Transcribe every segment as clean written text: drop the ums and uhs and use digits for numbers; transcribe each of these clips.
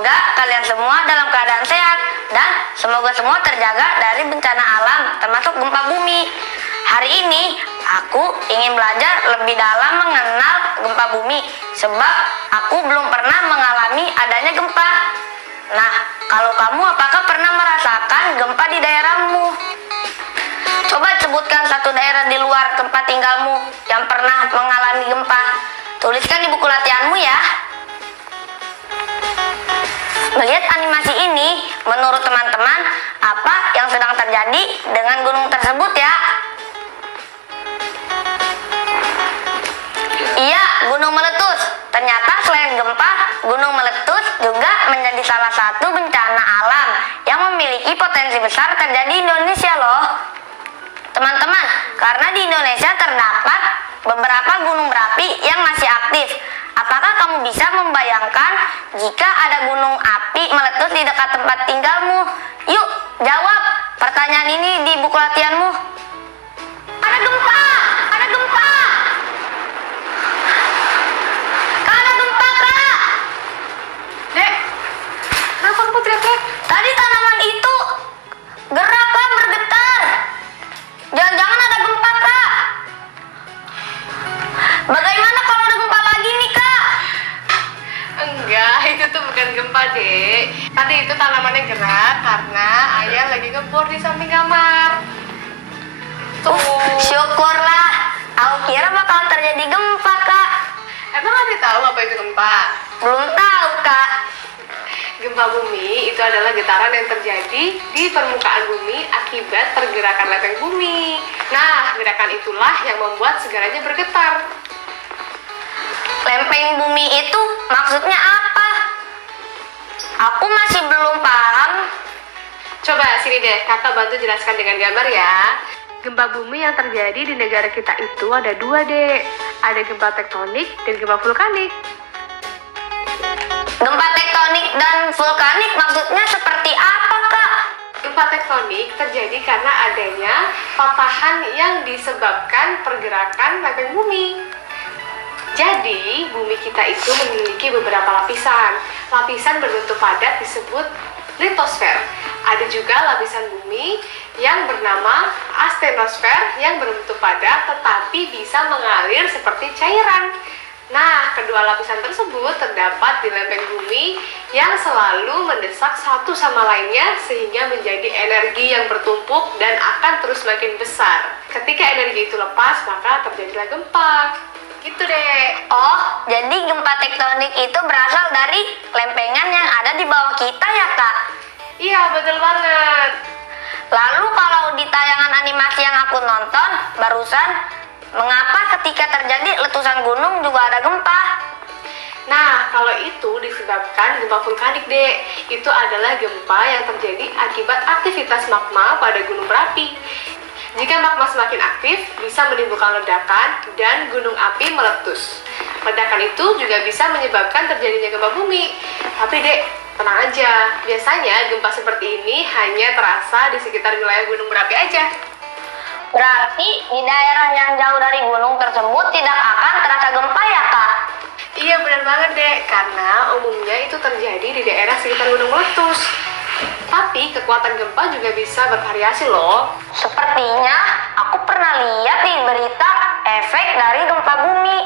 Semoga kalian semua dalam keadaan sehat dan semoga semua terjaga dari bencana alam termasuk gempa bumi. Hari ini aku ingin belajar lebih dalam mengenal gempa bumi sebab aku belum pernah mengalami adanya gempa. Nah, kalau kamu apakah pernah merasakan gempa di daerahmu? Coba sebutkan satu daerah di luar tempat tinggalmu yang pernah mengalami gempa. Tuliskan di buku latihanmu ya. Melihat animasi ini, menurut teman-teman, apa yang sedang terjadi dengan gunung tersebut ya? Iya, gunung meletus. Ternyata selain gempa, gunung meletus juga menjadi salah satu bencana alam yang memiliki potensi besar terjadi di Indonesia loh. Teman-teman, karena di Indonesia terdapat beberapa gunung berapi yang masih aktif. Apakah kamu bisa membayangkan jika ada gunung api meletus di dekat tempat tinggalmu? Yuk, jawab pertanyaan ini di buku latihanmu. Ada gempa! Ada gempa! Kak, ada gempa, Kak! Dek, kenapa kamu teriak-teriak? Tadi tanaman itu gerak, Kak, bergetar. Jangan-jangan ada gempa, Kak. Bagaimana kalau ada gempa lagi nih, Kak? Enggak, itu tuh bukan gempa, Dek. Tadi itu tanamannya gerak karena ayah lagi ngebor di samping kamar. Tuh. Syukurlah. Aku kira bakal terjadi gempa, Kak. Emang ada tahu apa itu gempa? Belum tahu, Kak. Gempa bumi itu adalah getaran yang terjadi di permukaan bumi akibat pergerakan lempeng bumi. Nah, gerakan itulah yang membuat segalanya bergetar. Lempeng bumi itu maksudnya apa? Aku masih belum paham. Coba sini deh, kakak bantu jelaskan dengan gambar ya. Gempa bumi yang terjadi di negara kita itu ada dua, Dek. Ada gempa tektonik dan gempa vulkanik. Gempa tektonik dan vulkanik maksudnya seperti apa, Kak? Gempa tektonik terjadi karena adanya patahan yang disebabkan pergerakan lempeng bumi. Jadi, bumi kita itu memiliki beberapa lapisan. Lapisan berbentuk padat disebut litosfer. Ada juga lapisan bumi yang bernama astenosfer yang berbentuk padat tetapi bisa mengalir seperti cairan. Nah, kedua lapisan tersebut terdapat di lempeng bumi yang selalu mendesak satu sama lainnya sehingga menjadi energi yang bertumpuk dan akan terus makin besar. Ketika energi itu lepas, maka terjadilah gempa. Gitu deh. Oh, jadi gempa tektonik itu berasal dari lempengan yang ada di bawah kita ya, Kak? Iya, betul banget. Lalu kalau di tayangan animasi yang aku nonton barusan, mengapa ketika terjadi letusan gunung juga ada gempa? Nah, kalau itu disebabkan gempa vulkanik, Dek. Itu adalah gempa yang terjadi akibat aktivitas magma pada gunung berapi. Jika magma semakin aktif, bisa menimbulkan ledakan dan gunung api meletus. Ledakan itu juga bisa menyebabkan terjadinya gempa bumi. Tapi, Dek, tenang aja. Biasanya gempa seperti ini hanya terasa di sekitar wilayah gunung berapi aja. Berarti di daerah yang jauh dari gunung tersebut tidak akan terasa gempa ya, Kak? Iya, benar banget, Dek. Karena umumnya itu terjadi di daerah sekitar gunung meletus. Tapi kekuatan gempa juga bisa bervariasi loh. Sepertinya aku pernah lihat di berita efek dari gempa bumi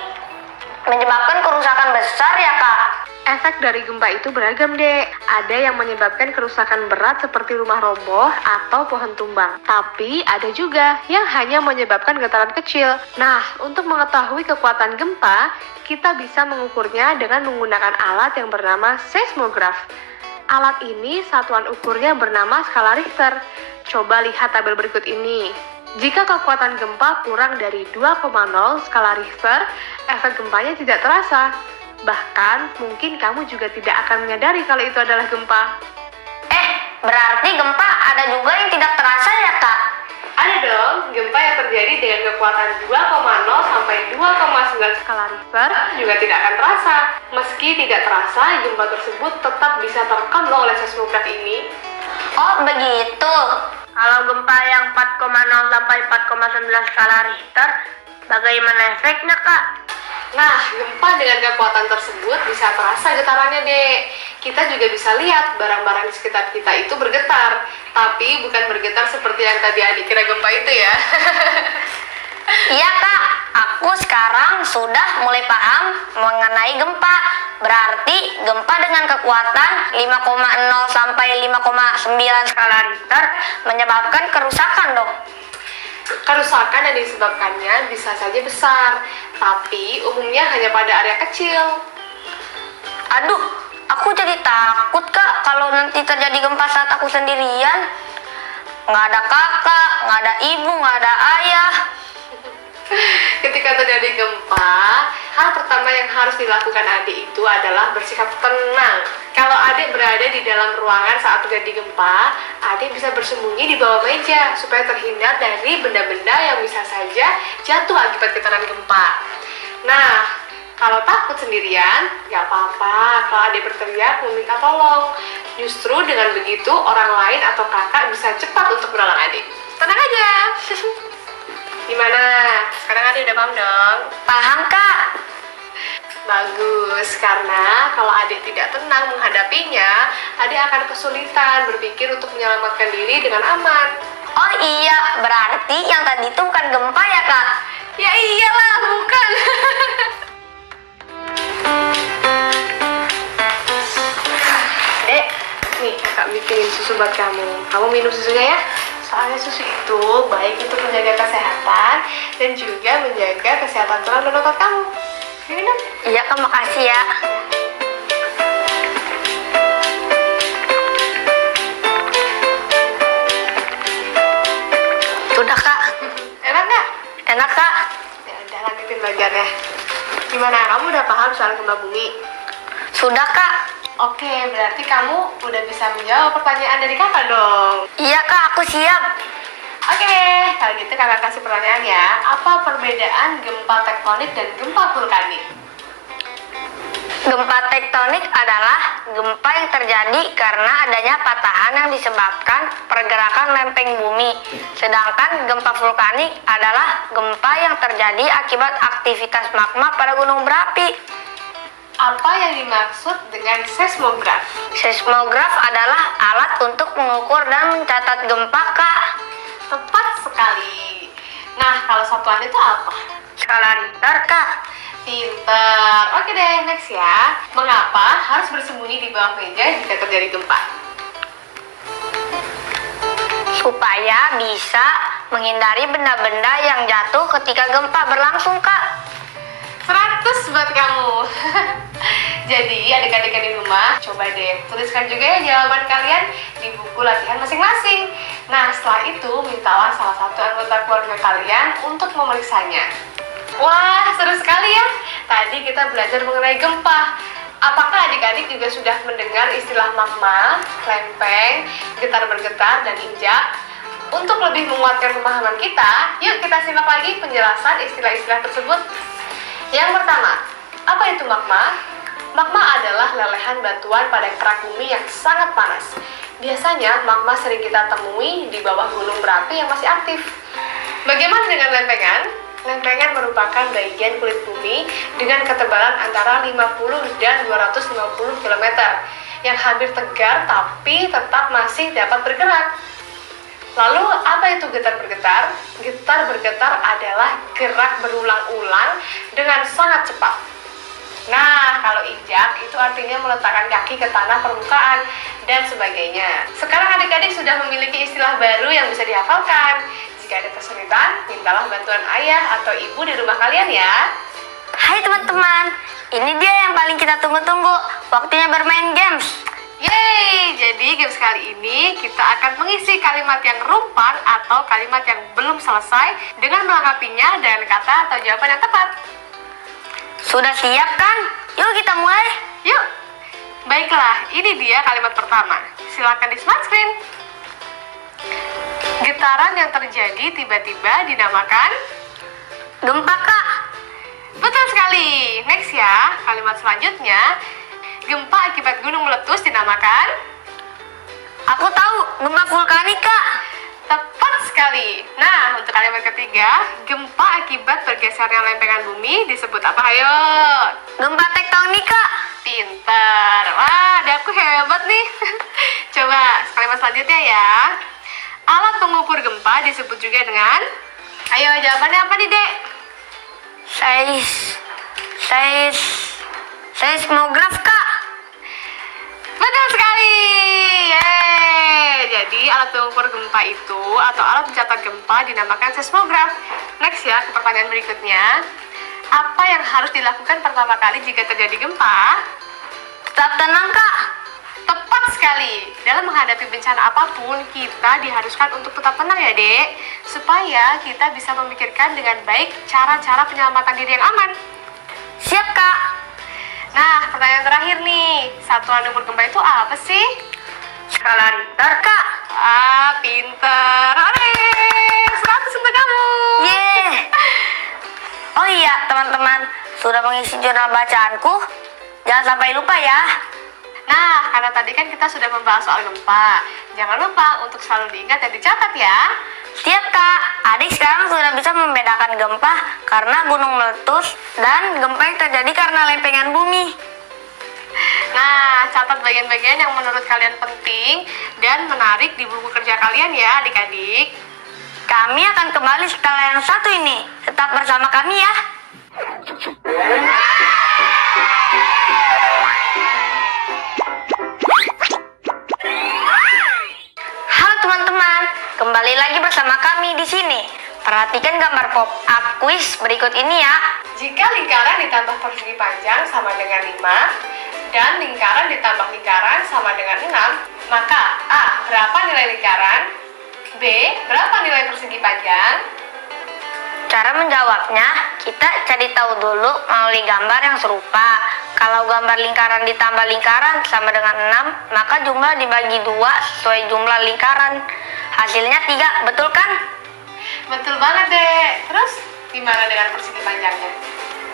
menyebabkan kerusakan besar ya, Kak? Efek dari gempa itu beragam, Dek. Ada yang menyebabkan kerusakan berat seperti rumah roboh atau pohon tumbang. Tapi ada juga yang hanya menyebabkan getaran kecil. Nah, untuk mengetahui kekuatan gempa, kita bisa mengukurnya dengan menggunakan alat yang bernama seismograf. Alat ini satuan ukurnya bernama skala Richter. Coba lihat tabel berikut ini. Jika kekuatan gempa kurang dari 2,0 skala Richter, efek gempanya tidak terasa. Bahkan, mungkin kamu juga tidak akan menyadari kalau itu adalah gempa. Berarti gempa ada juga yang tidak terasa ya, Kak? Ada dong, gempa yang terjadi dengan kekuatan 2,0 sampai 2,9 skala Richter juga tidak akan terasa. Meski tidak terasa, gempa tersebut tetap bisa terekam loh oleh seismograf ini. Oh, begitu. Kalau gempa yang 4,0 sampai 4,9 skala Richter, bagaimana efeknya, Kak? Nah, gempa dengan kekuatan tersebut bisa terasa getarannya, Dek. kita juga bisa lihat barang-barang di sekitar kita itu bergetar. Tapi bukan bergetar seperti yang tadi adik kira gempa itu ya. Iya kak, aku sekarang sudah mulai paham mengenai gempa. Berarti gempa dengan kekuatan 5,0 sampai 5,9 skala Richter menyebabkan kerusakan dong. Kerusakan yang disebabkannya bisa saja besar, tapi umumnya hanya pada area kecil. Aduh, aku jadi takut kak kalau nanti terjadi gempa saat aku sendirian. Nggak ada kakak, nggak ada ibu, nggak ada ayah. Ketika terjadi gempa, hal pertama yang harus dilakukan adik itu adalah bersikap tenang. Kalau adik berada di dalam ruangan saat terjadi gempa, adik bisa bersembunyi di bawah meja supaya terhindar dari benda-benda yang bisa saja jatuh akibat getaran gempa. Nah, kalau takut sendirian, gak apa-apa kalau adik berteriak meminta tolong. Justru dengan begitu, orang lain atau kakak bisa cepat untuk menolong adik. Tenang aja. Gimana? Sekarang adik udah paham dong? Paham kak? Bagus, karena kalau adik tidak tenang menghadapinya, adik akan kesulitan berpikir untuk menyelamatkan diri dengan aman. Oh iya, berarti yang tadi itu bukan gempa ya kak? Ya iyalah, bukan. Dek, nih kakak bikinin susu buat kamu. Kamu minum susunya ya. Soalnya susu itu baik untuk menjaga kesehatan dan juga menjaga kesehatan tulang dan otot kamu. Minum. Iya kak, makasih ya. Sudah kak. Enak nggak? Enak kak. Ya udah, lanjutin belajarnya. Gimana, kamu udah paham soal gempa bumi? Sudah kak. Oke, berarti kamu udah bisa menjawab pertanyaan dari kakak dong. Iya kak, aku siap. Oke, kalau gitu kakak kasih pertanyaan ya. Apa perbedaan gempa tektonik dan gempa vulkanik? Gempa tektonik adalah gempa yang terjadi karena adanya patahan yang disebabkan pergerakan lempeng bumi. Sedangkan gempa vulkanik adalah gempa yang terjadi akibat aktivitas magma pada gunung berapi. Apa yang dimaksud dengan seismograf? Seismograf adalah alat untuk mengukur dan mencatat gempa, Kak. Tepat sekali. Nah, kalau satuan itu apa? Skala Richter, Kak. Pinter. Oke deh, next ya. Mengapa harus bersembunyi di bawah meja jika terjadi gempa? Supaya bisa menghindari benda-benda yang jatuh ketika gempa berlangsung, Kak. 100 buat kamu. Jadi adik-adik yang di rumah, coba deh tuliskan juga ya jawaban kalian di buku latihan masing-masing. Nah, setelah itu mintalah salah satu anggota keluarga kalian untuk memeriksanya. Wah, seru sekali ya. Tadi kita belajar mengenai gempa. Apakah adik-adik juga sudah mendengar istilah magma, lempeng, getar bergetar, dan injak? Untuk lebih menguatkan pemahaman kita, yuk kita simak lagi penjelasan istilah-istilah tersebut. Yang pertama, apa itu magma? Magma adalah lelehan batuan pada kerak bumi yang sangat panas. Biasanya magma sering kita temui di bawah gunung berapi yang masih aktif. Bagaimana dengan lempengan? Lempengan merupakan bagian kulit bumi dengan ketebalan antara 50 dan 250 km yang hampir tegar tapi tetap masih dapat bergerak. Lalu, apa itu getar bergetar? Getar bergetar adalah gerak berulang-ulang dengan sangat cepat. Nah, kalau injak itu artinya meletakkan kaki ke tanah permukaan dan sebagainya. Sekarang adik-adik sudah memiliki istilah baru yang bisa dihafalkan. Jika ada kesulitan, mintalah bantuan ayah atau ibu di rumah kalian ya. Hai teman-teman, ini dia yang paling kita tunggu-tunggu. Waktunya bermain games. Yeay, jadi games kali ini kita akan mengisi kalimat yang rumpan atau kalimat yang belum selesai dengan melengkapinya dengan kata atau jawaban yang tepat. Sudah siap kan? Yuk kita mulai. Yuk. Baiklah, ini dia kalimat pertama. Silakan di smart screen. Getaran yang terjadi tiba-tiba dinamakan Gempa, Kak. betul sekali. Next ya, kalimat selanjutnya. Gempa akibat gunung meletus dinamakan Aku tahu, gempa vulkanik, Kak. tepat sekali. Nah, untuk kalimat ketiga, gempa akibat bergesernya lempengan bumi disebut apa? Ayo. Gempa tektonik, Kak. Pintar. Wah, ada aku hebat nih. Coba kalimat selanjutnya ya. Alat pengukur gempa disebut juga dengan... Ayo, jawabannya apa nih, Dek? Seismograf, Kak. Betul sekali. Yeay. Jadi alat pengukur gempa itu atau alat pencatat gempa dinamakan seismograf. Next ya, ke pertanyaan berikutnya. Apa yang harus dilakukan pertama kali jika terjadi gempa? Tetap tenang, Kak. Tepat sekali. Dalam menghadapi bencana apapun, kita diharuskan untuk tetap tenang ya, Dek. Supaya kita bisa memikirkan dengan baik cara-cara penyelamatan diri yang aman. Siap, Kak. Nah, pertanyaan terakhir nih. Satuan ukur gempa itu apa sih? Skala Richter, Kak. Ah, pinter. Hore! 100 untuk kamu. Yeay. Oh iya, teman-teman. Sudah mengisi jurnal bacaanku. Jangan sampai lupa ya. Nah, karena tadi kan kita sudah membahas soal gempa. Jangan lupa untuk selalu diingat dan dicatat ya. Siap, Kak. Adik sekarang sudah bisa membedakan gempa karena gunung meletus dan gempa yang terjadi karena lempengan bumi. Nah, catat bagian-bagian yang menurut kalian penting dan menarik di buku kerja kalian ya, adik-adik. Kami akan kembali setelah yang satu ini. Tetap bersama kami ya. Halo teman-teman, kembali lagi bersama kami di sini. Perhatikan gambar pop-up quiz berikut ini ya. Jika lingkaran ditambah persegi panjang sama dengan 5 dan lingkaran ditambah lingkaran sama dengan 6, maka A. Berapa nilai lingkaran? B. Berapa nilai persegi panjang? Cara menjawabnya, kita cari tahu dulu melalui gambar yang serupa. Kalau gambar lingkaran ditambah lingkaran sama dengan 6, maka jumlah dibagi 2 sesuai jumlah lingkaran. Hasilnya 3, betul kan? Betul banget, Dek. Terus, gimana dengan persegi panjangnya?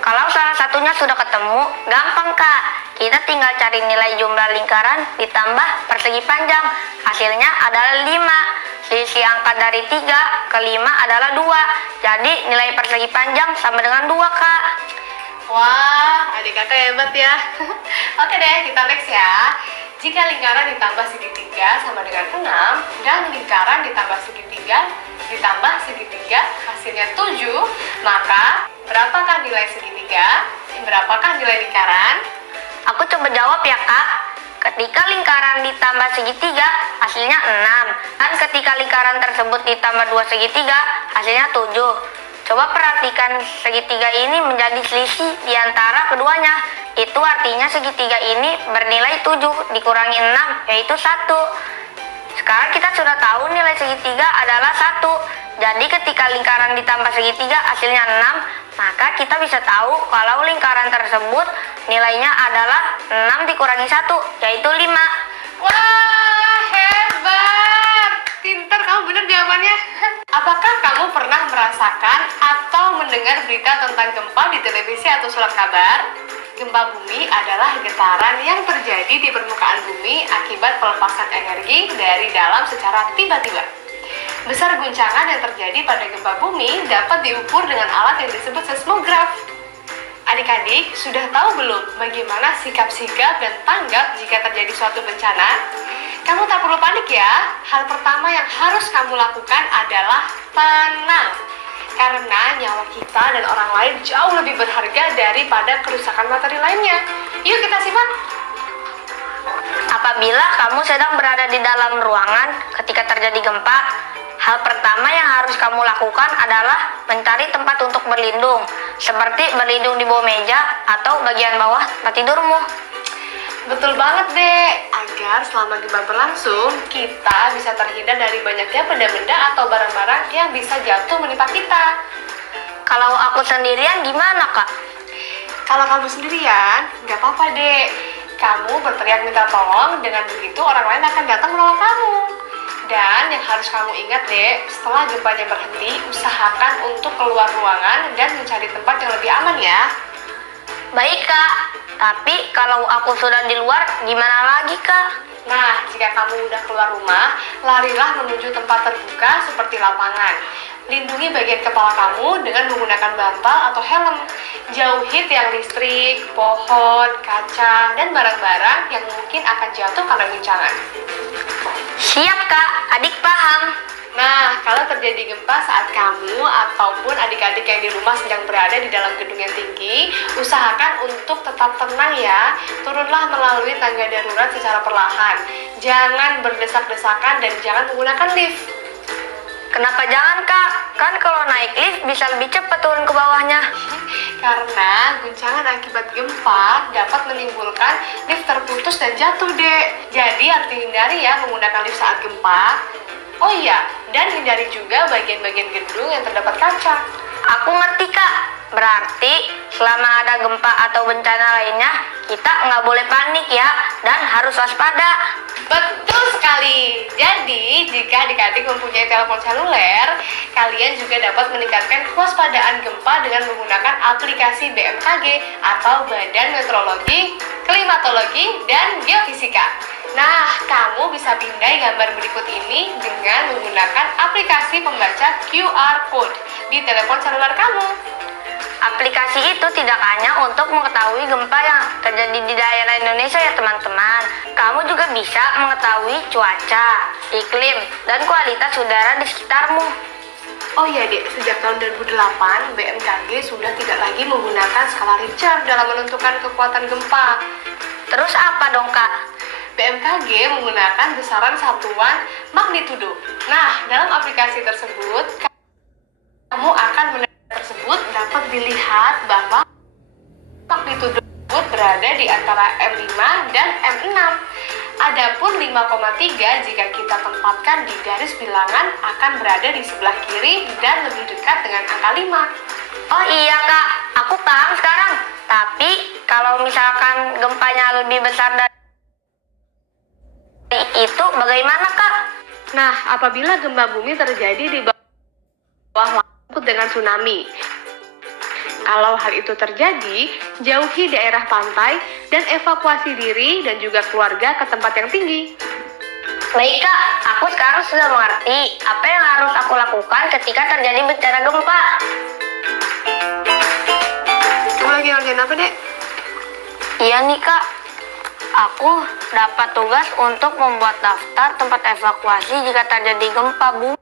Kalau salah satunya sudah ketemu, gampang, Kak. Kita tinggal cari nilai jumlah lingkaran ditambah persegi panjang. Hasilnya adalah 5. Selisih angka dari 3 ke 5 adalah 2. Jadi nilai persegi panjang sama dengan 2, Kak. Wah, adik kakak hebat ya. Oke deh, kita next ya. Jika lingkaran ditambah segitiga sama dengan 6 dan lingkaran ditambah segitiga ditambah segitiga hasilnya 7, maka berapakah nilai segitiga? Berapakah nilai lingkaran? Aku coba jawab ya, Kak. Ketika lingkaran ditambah segitiga, hasilnya 6. Dan ketika lingkaran tersebut ditambah 2 segitiga, hasilnya 7. Coba perhatikan segitiga ini menjadi selisih di antara keduanya. Itu artinya segitiga ini bernilai 7 dikurangi 6, yaitu 1. Sekarang kita sudah tahu nilai segitiga adalah 1. Jadi ketika lingkaran ditambah segitiga hasilnya 6, maka kita bisa tahu kalau lingkaran tersebut nilainya adalah 6 dikurangi 1, yaitu 5. Wah, hebat! Pinter, kamu bener jawabannya. Apakah kamu pernah merasakan atau mendengar berita tentang gempa di televisi atau surat kabar? Gempa bumi adalah getaran yang terjadi di permukaan bumi akibat pelepasan energi dari dalam secara tiba-tiba. Besar guncangan yang terjadi pada gempa bumi dapat diukur dengan alat yang disebut seismograf. Adik-adik, sudah tahu belum bagaimana sikap sigap dan tanggap jika terjadi suatu bencana? Kamu tak perlu panik ya. Hal pertama yang harus kamu lakukan adalah tenang. Karena nyawa kita dan orang lain jauh lebih berharga daripada kerusakan materi lainnya. Yuk kita simak. Apabila kamu sedang berada di dalam ruangan ketika terjadi gempa, hal pertama yang harus kamu lakukan adalah mencari tempat untuk berlindung, seperti berlindung di bawah meja atau bagian bawah tempat tidurmu. Betul banget, Dek. Agar selama gempa berlangsung, kita bisa terhindar dari banyaknya benda-benda atau barang-barang yang bisa jatuh menimpa kita. Kalau aku sendirian gimana, Kak? Kalau kamu sendirian, nggak apa-apa, Dek. Kamu berteriak minta tolong, dengan begitu orang lain akan datang menolong kamu. Dan yang harus kamu ingat, Dek, setelah gempanya berhenti, usahakan untuk keluar ruangan dan mencari tempat yang lebih aman ya. Baik, Kak. Tapi kalau aku sudah di luar, gimana lagi, Kak? Nah, jika kamu udah keluar rumah, larilah menuju tempat terbuka seperti lapangan. lindungi bagian kepala kamu dengan menggunakan bantal atau helm. Jauhi tiang listrik, pohon, kaca, dan barang-barang yang mungkin akan jatuh karena guncangan. Siap Kak, adik paham. Nah, kalau terjadi gempa saat kamu ataupun adik-adik yang di rumah sedang berada di dalam gedung yang tinggi, usahakan untuk tetap tenang ya. Turunlah melalui tangga darurat secara perlahan. Jangan berdesak-desakan dan jangan menggunakan lift. Kenapa jangan Kak? Kan kalau naik lift bisa lebih cepat turun ke bawahnya. Karena guncangan akibat gempa dapat menimbulkan lift terputus dan jatuh, Dek. Jadi harus dihindari ya menggunakan lift saat gempa. Oh iya, dan hindari juga bagian-bagian gedung yang terdapat kaca. Aku ngerti Kak. Berarti selama ada gempa atau bencana lainnya, kita nggak boleh panik ya, dan harus waspada. Betul sekali. Jadi, jika adik-adik mempunyai telepon seluler, kalian juga dapat meningkatkan kewaspadaan gempa dengan menggunakan aplikasi BMKG atau Badan Meteorologi, Klimatologi, dan Geofisika. Nah, kamu bisa pindai gambar berikut ini dengan menggunakan aplikasi pembaca QR Code di telepon seluler kamu. Aplikasi itu tidak hanya untuk mengetahui gempa yang terjadi di daerah Indonesia ya teman-teman. Kamu juga bisa mengetahui cuaca, iklim, dan kualitas udara di sekitarmu. Oh iya Dek, sejak tahun 2008, BMKG sudah tidak lagi menggunakan skala Richter dalam menentukan kekuatan gempa. Terus apa dong Kak? BMKG menggunakan besaran satuan magnitudo. Nah, dalam aplikasi tersebut, kamu akan tersebut dapat dilihat bahwa magnitudo tersebut berada di antara M5 dan M6. Adapun 5,3 jika kita tempatkan di garis bilangan akan berada di sebelah kiri dan lebih dekat dengan angka 5. Oh iya Kak, aku paham sekarang. Tapi kalau misalkan gempanya lebih besar dari itu bagaimana Kak? Nah, apabila gempa bumi terjadi di bawah laut dengan tsunami. Kalau hal itu terjadi, jauhi daerah pantai dan evakuasi diri dan juga keluarga ke tempat yang tinggi. Baik Kak, aku sekarang sudah mengerti apa yang harus aku lakukan ketika terjadi bencana gempa. Kamu lagi ngerjain apa, Dek? Iya nih Kak, aku dapat tugas untuk membuat daftar tempat evakuasi jika terjadi gempa bumi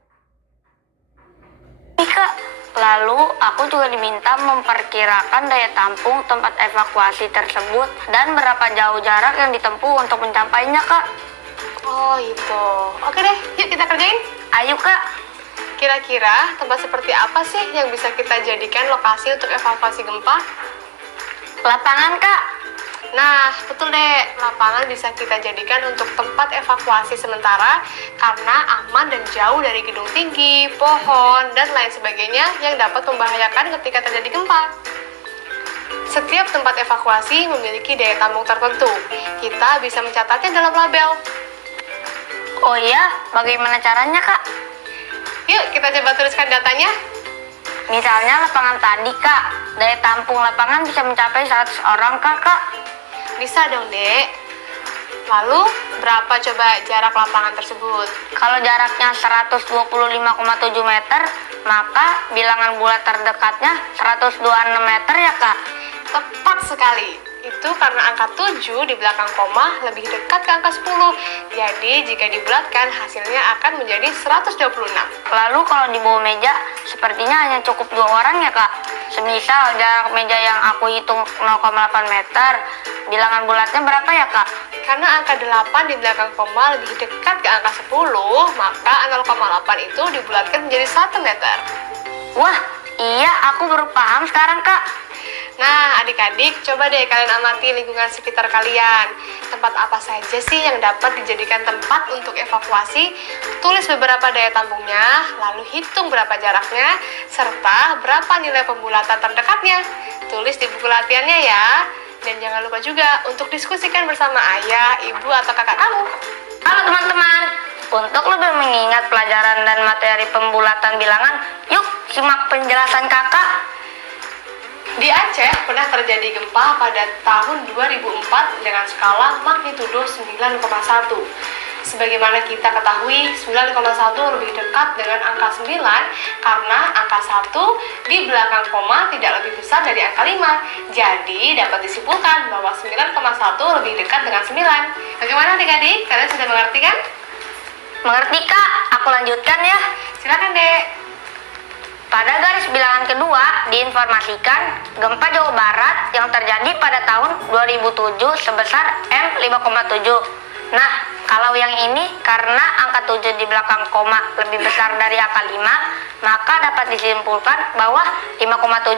Kak. Lalu aku juga diminta memperkirakan daya tampung tempat evakuasi tersebut dan berapa jauh jarak yang ditempuh untuk mencapainya Kak. Oh itu. Oke deh, yuk kita kerjain. Ayo Kak. Kira-kira tempat seperti apa sih yang bisa kita jadikan lokasi untuk evakuasi gempa? Lapangan Kak. Nah, betul deh, lapangan bisa kita jadikan untuk tempat evakuasi sementara karena aman dan jauh dari gedung tinggi, pohon, dan lain sebagainya yang dapat membahayakan ketika terjadi gempa. Setiap tempat evakuasi memiliki daya tampung tertentu. Kita bisa mencatatnya dalam label. Oh iya, bagaimana caranya Kak? Yuk, kita coba tuliskan datanya. Misalnya lapangan tadi Kak, daya tampung lapangan bisa mencapai 100 orang Kak. Bisa dong, Dek. Lalu, berapa coba jarak lapangan tersebut? Kalau jaraknya 125,7 meter, maka bilangan bulat terdekatnya 126 meter ya, Kak? Tepat sekali. Itu karena angka 7 di belakang koma lebih dekat ke angka 10. Jadi, jika dibulatkan, hasilnya akan menjadi 126. Lalu kalau di bawah meja, sepertinya hanya cukup 2 orang ya, Kak? Semisal jarak meja yang aku hitung 0,8 meter, bilangan bulatnya berapa ya, Kak? Karena angka 8 di belakang koma lebih dekat ke angka 10, maka 0,8 itu dibulatkan menjadi 1 meter. Wah, iya aku baru paham sekarang, Kak. Nah, adik-adik, coba deh kalian amati lingkungan sekitar kalian. Tempat apa saja sih yang dapat dijadikan tempat untuk evakuasi? Tulis beberapa daya tampungnya, lalu hitung berapa jaraknya, serta berapa nilai pembulatan terdekatnya. Tulis di buku latihannya ya. Dan jangan lupa juga untuk diskusikan bersama ayah, ibu, atau kakak kamu. Halo teman-teman, untuk lebih mengingat pelajaran dan materi pembulatan bilangan, yuk simak penjelasan kakak. Di Aceh pernah terjadi gempa pada tahun 2004 dengan skala magnitudo 9,1. Sebagaimana kita ketahui, 9,1 lebih dekat dengan angka 9 karena angka 1 di belakang koma tidak lebih besar dari angka 5. Jadi dapat disimpulkan bahwa 9,1 lebih dekat dengan 9. Bagaimana adik-adik? Kalian sudah mengerti kan? Mengerti Kak, aku lanjutkan ya. Silakan Dek. Pada garis bilangan kedua diinformasikan gempa Jawa Barat yang terjadi pada tahun 2007 sebesar M5,7. Nah, kalau yang ini karena angka 7 di belakang koma lebih besar dari angka 5, maka dapat disimpulkan bahwa 5,7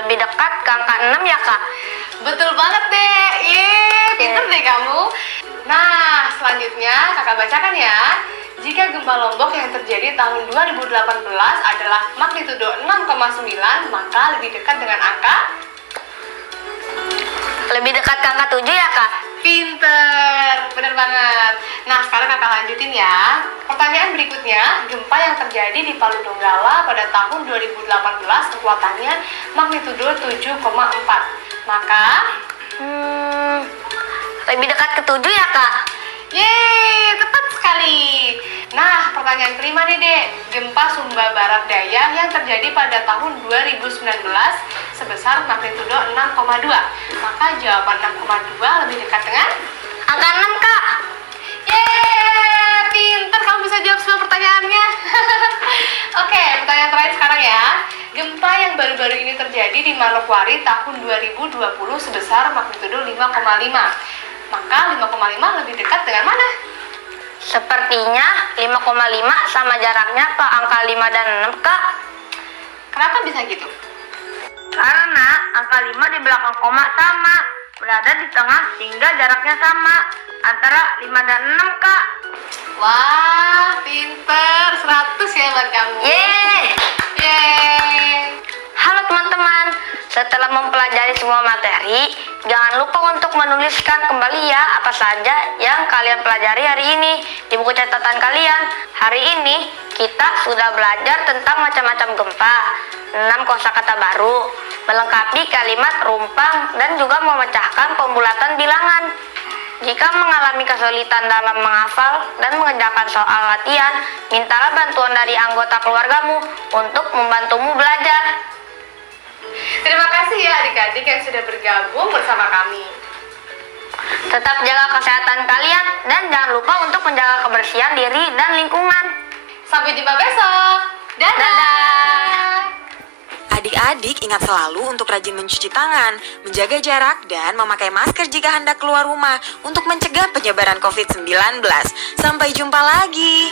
lebih dekat ke angka 6 ya Kak. Betul banget Dek. Pinter deh kamu. Nah, selanjutnya kakak bacakan ya. Jika gempa Lombok yang terjadi tahun 2018 adalah magnitudo 6,9, maka lebih dekat dengan angka? Lebih dekat ke angka 7 ya Kak? Pinter, bener banget. Nah, sekarang kakak lanjutin ya. Pertanyaan berikutnya, gempa yang terjadi di Palu Donggala pada tahun 2018 kekuatannya magnitudo 7,4. Maka? Lebih dekat ke 7 ya Kak? Yeay, tepat sekali. Nah, pertanyaan kelima nih Dek. Gempa Sumba Barat Daya yang terjadi pada tahun 2019 sebesar magnitudo 6,2. Maka jawaban 6,2 lebih dekat dengan Angka 6 Kak? yeay, pinter kamu bisa jawab semua pertanyaannya. Oke, pertanyaan terakhir sekarang ya. Gempa yang baru-baru ini terjadi di Manokwari tahun 2020 sebesar magnitudo 5,5. Maka 5,5 lebih dekat dengan mana? Sepertinya 5,5 sama jaraknya ke angka 5 dan 6 Kak. Kenapa bisa gitu? Karena angka 5 di belakang koma sama, berada di tengah sehingga jaraknya sama antara 5 dan 6 Kak. Wah, pinter. 100 ya buat kamu. Yeay. Halo teman-teman, setelah mempelajari semua materi, jangan lupa untuk menuliskan kembali ya apa saja yang kalian pelajari hari ini di buku catatan kalian. Hari ini kita sudah belajar tentang macam-macam gempa, 6 kosakata baru, melengkapi kalimat rumpang dan juga memecahkan pembulatan bilangan. Jika mengalami kesulitan dalam menghafal dan mengerjakan soal latihan, mintalah bantuan dari anggota keluargamu untuk membantumu belajar. Terima kasih ya adik-adik yang sudah bergabung bersama kami. Tetap jaga kesehatan kalian dan jangan lupa untuk menjaga kebersihan diri dan lingkungan. Sampai jumpa besok. Dadah. Adik-adik ingat selalu untuk rajin mencuci tangan, menjaga jarak, dan memakai masker jika hendak keluar rumah untuk mencegah penyebaran COVID-19. Sampai jumpa lagi.